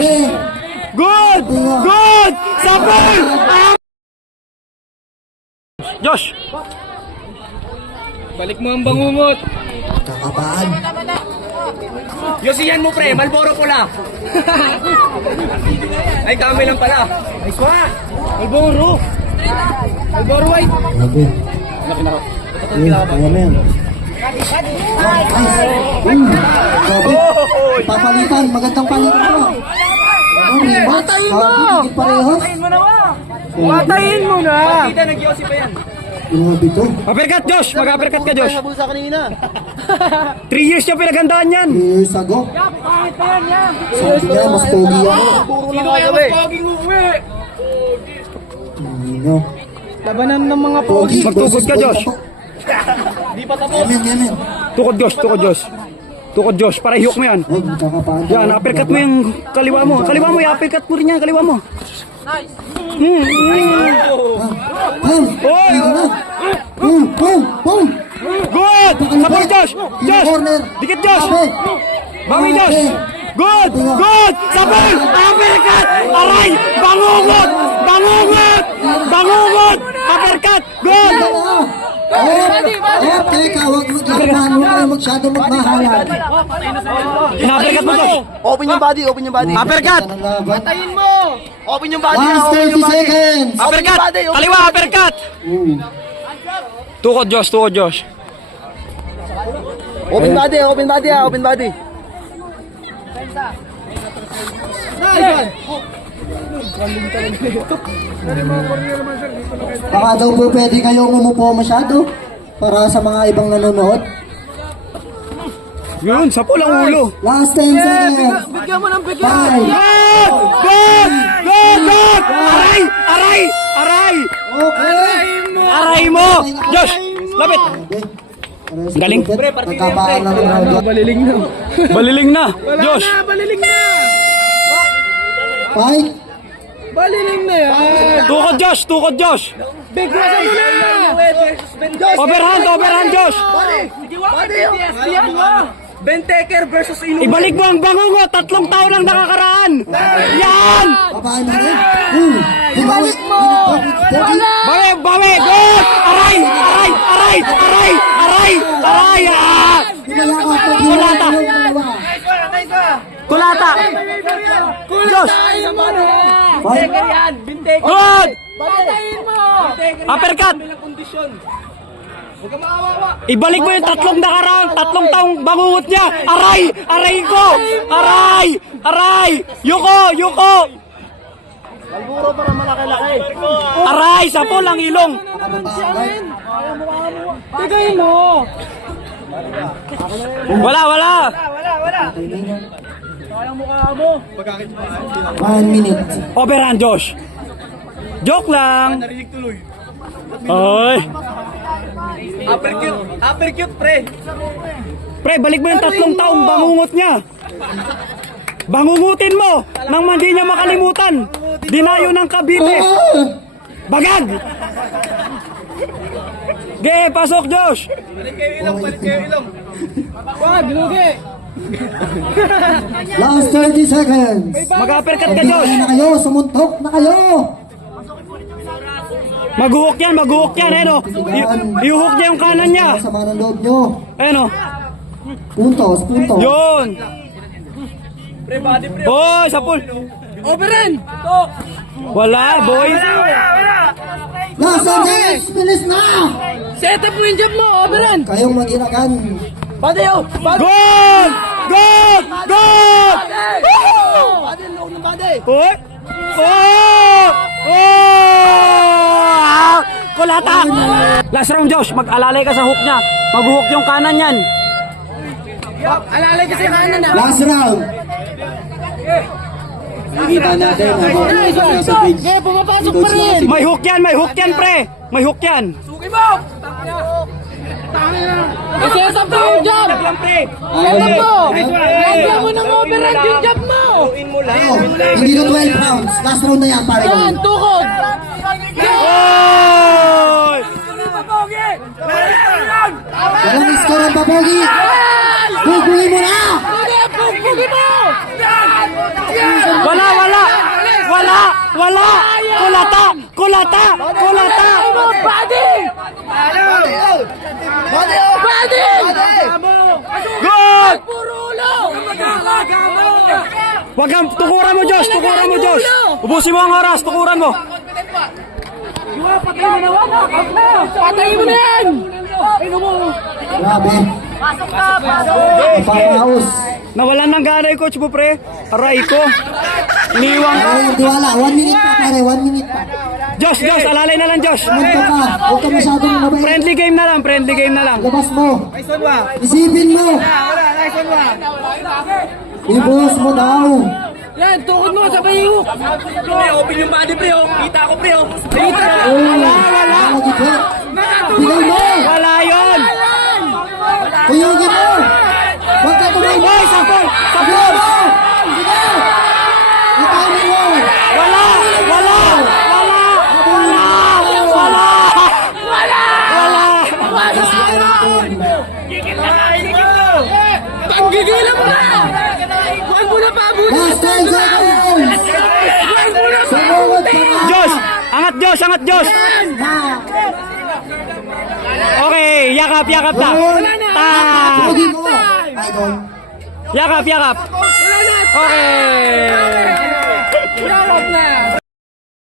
Josh! Good! Good! Sapol! Josh! Balik mo ang bangungot. Kakabahan. Yosiyan mo pre, Malboro pula. Ay kami lang pala. Ay swa! Malboro! Malboro white! Grabe. Ayan na yan. Grabe. Papalitan, magandang palitan mo. Patayin mo! Hindi parehas. Patayin mo na ba? Patayin mo na! Pakita nag-yosi pa yan. Grabe to. Uppercut, Josh! Mag-uppercut ka, Josh! Sa kanina. 3 years niya pinagandaan yan! 3 years ago. Pangit pa yan yan. Sabi niya, mas pogi ako. Sino kaya mas poging uuwi? Ano? Labanan ng mga Pogi. Magtugod ka, Josh. Di pa tapos. Yaman, yaman. Tukod, Josh! Tukod, Josh! Tukod, Josh! Para ihok mo yan! Huwag, magkakapahan. Yan, uppercut mo yung kaliwa mo! Kaliwa mo, i-uppercut mo rin yan! Kaliwa mo! Boom! Oy! Boom! Boom! Boom! Good! Sabay, Josh! Josh! Dikit, Josh! Bawi, Josh! Good! Good! Sabay! Uppercut! Aray! Bangungot! Bangungot! Bangungot! Uppercut! Good! Teka, huwag kayo masyadong magmahalan. Ina-uppercut mo, Josh! Open yung body, open yung body. Uppercut! Patayin mo! Open yung body. Last 30 seconds! Uppercut! Kaliwa, uppercut! Tukod, Josh! Tukod, Josh! Open body, open body ha, open body. Baka daw po pwede kayong umupo masyado para sa mga ibang nanonood. Yun, sapol ang ulo! Last 10 seconds! Bigyan mo ng bigyan. 5! Good! Good! Good! Good! Aray! Aray! Aray! Okay! Aray mo! Josh! Lapit! Galing. Nagkabaan na rin. Baliling na. Baliling na! Josh! Baliling na. Fight! Baliling na yan. Tukod, Josh! Tukod, Josh! Bigwasan mo na. Overhand! Overhand, Josh! Body. Ben Taker versus Inoue. Ibalik mo ang bangungo! 3 taon ang nakakaraan! Yan! Babaan mo rin. Ibalik mo! Bawi! Bawi! Good! Aray! Aray! Aray! Aray! Aray! Aray! Ah! Kulata! Kulata! Josh! Fight! Good! Patayin mo. Uppercut! Huwag ka maawawa. Ibalik mo yung 3 nakaraan, 3 taong bangungot niya! Aray! Aray ko! Aray! Aray! Yuko! Yuko! Malburo para malaki-laki. Aray! Sapol ang ilong! Tigayin mo. Wala! Wala! Wala. Sayang mukha mo. 1 minute. Overhand, Josh! Joke lang! Narinig tuloy. Ay! Uppercut, pre. Pre, balik mo yung 3 taong bangungot niya! Bangungutin mo! Nang hindi niya makalimutan! Dinayo ng Cavite! Bagag! Ge, pasok, Josh! Balik kayo ilong. Wag, lugi. Last 30 seconds. Mag-uppercut ka, Hindi Josh! na kayo, sumuntok na kayo. Mag-hook yan, eh, no? I-hook niya yung kanan niya! Sama ng loob nyo. Eh, no? Puntos. Yun! Pre, body, pre. Hoy, sapul! Overhand. Wala, boy! Last 10 seconds, bilis na. Set up mo yung jab mo, overhand. Kayong mag-inagan. Body, body. Good! Good! Good! Body, low ng body. Hoy! Oh! Oh! Kulata! Last round, Josh. Mag-alalay ka sa hook niya. Mag-hook yung kanan yan. Alalay kasi kanan na. Last round. Nakita natin habang sa page. Kaya pumapasok pa rin. May hook yan, pre. May hook yan. Suki mo. Set up mo yung jab. Lang, pre. Set up mo. Lagyan mo ng overhand yung jab mo. Hindi na 12 rounds. Last round na yan, pare. Yan, tukod. Hoy! Walang score ang papogi. Bugulin mo na. Pugi mo. Wala, wala! Wala! Wala! Kulata! Kulata! Kulata! Good! Wag kang tukuran mo, Josh! Tukuran mo, Josh! Ubusin mo ang oras! Tukuran mo! Patayin mo na yan! Grabe. Papahaos. Nawalan ng gana yung Coach Bupre. Aray ko. Iniwang ka. Ay, Diwala. 1 minute pa, pare. 1 minute pa. Josh, Josh, alalay na lang, Josh. Munta ka. Huwag ka masyadong mabait. Friendly game na lang, friendly game na lang. Labas mo. Nice one ba? Isipin mo. Wala, nice one ba? Ibuhos mo daw. Yan, tukod mo sa bayuk. Open yung body, pre. Kita ko, pre. Kita. Wala, wala. Lagi po. Bigay mo. Wala yun. Tuyugin mo. Huwag ka tumayo. Hoy, sapol! Bigay Sapol! mo. Sige. Itayin mo. Wala! Wala! Wala! Wala! Wala! Wala! Just like that. Panggigilan mo na! Huwag mo na pabunin! Last 10 seconds. Sumunod ka na. Josh! Angat, Josh! Angat, Josh! Okay, yakap, yakap na. Ta! Tuyugin mo. Idol. Yakap, yakap. Okay. Yakap na!